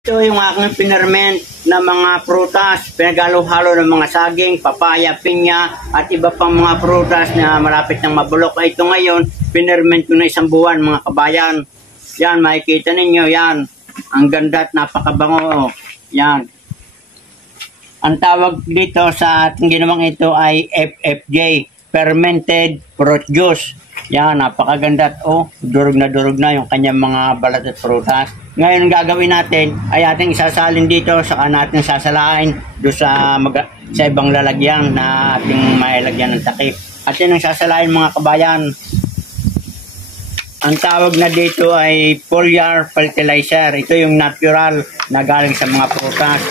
Ito yung aking pinerment na mga prutas, pinaghalo-halo ng mga saging, papaya, pinya, at iba pang mga prutas na malapit ng mabulok. Ito ngayon, pinerment ko na 1 buwan mga kabayan. Yan, makikita ninyo, yan. Ang ganda at napakabango. Yan. Ang tawag dito sa ating ginawang ito ay FFJ, Fermented Fruit Juice. Yan, napakaganda at durog na yung kanyang mga balat at prutas. Ngayon, ang gagawin natin ay ating isasalin dito, saka natin sasalain doon sa ibang lalagyan na ating mailagyan ng takip. At yun ang sasalain mga kabayan. Ang tawag na dito ay foliar fertilizer. Ito yung natural na galing sa mga prutas.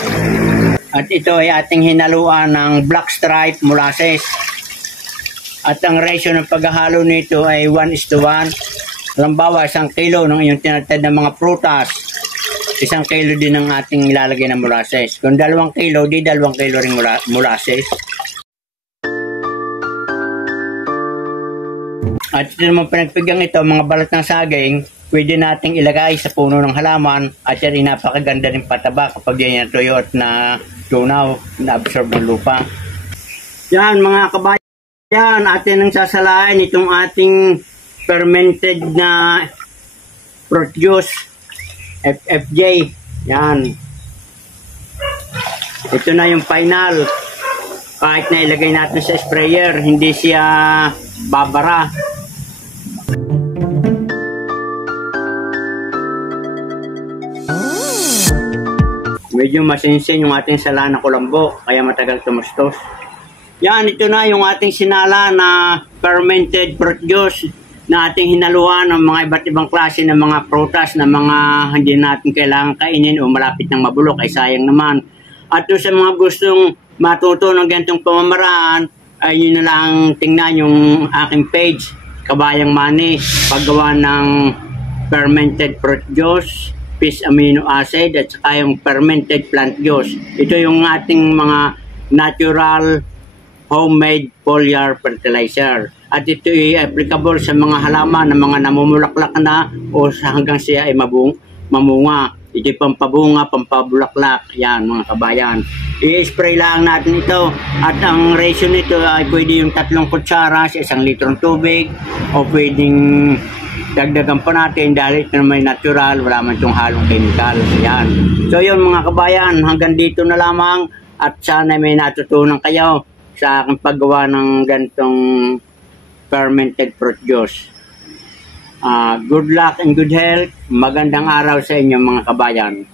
At ito ay ating hinaluan ng black stripe molasses. At ang ratio ng paghahalo nito ay 1:1. Halimbawa, 1 kilo ng iyong tinatad ng mga prutas, 1 kilo din ang ating ilalagay ng molasses. Kung 2 kilo, di 2 kilo rin molasses. At ito naman pinagpigang ito, mga balat ng saging, pwede nating ilagay sa puno ng halaman at yan ay napakaganda rin pataba kapag yan natuyo at na tunaw, na-absorb ng lupa. Yan mga kabayan, atin ang sasalain itong ating fermented na fruit juice, FFJ. Yan. Ito na yung final. Kahit na ilagay natin sa sprayer, hindi siya babara. Medyo masinsin yung ating sala na kulambo, kaya matagal tumustos. Yan, ito na yung ating sinala na fermented fruit juice na ating hinaluan ng mga iba't ibang klase ng mga prutas na mga hindi natin kailangan kainin o malapit ng mabulok, ay sayang naman. At doon sa mga gustong matuto ng ganitong pamamaraan, ay yun na lang tingnan yung aking page, Kabayang Manny, paggawa ng fermented fruit juice, fish amino acid, at saka yung fermented plant juice. Ito yung ating mga natural homemade foliar fertilizer. At ito ay applicable sa mga halaman na mga namumulaklak na o hanggang siya ay mamunga. Ito ay pampabunga, pampabulaklak. Yan mga kabayan. I-spray lang natin ito. At ang ratio nito ay pwede yung 3 kutsara sa 1 litrong tubig o pwedeng dagdagan pa natin dahil ito may natural, wala man itong halong chemical. Yan. So yun mga kabayan, hanggang dito na lamang at sana may natutunan kayo sa aking paggawa ng ganitong fermented fruit juice. Good luck and good health. Magandang araw sa inyo mga kabayan.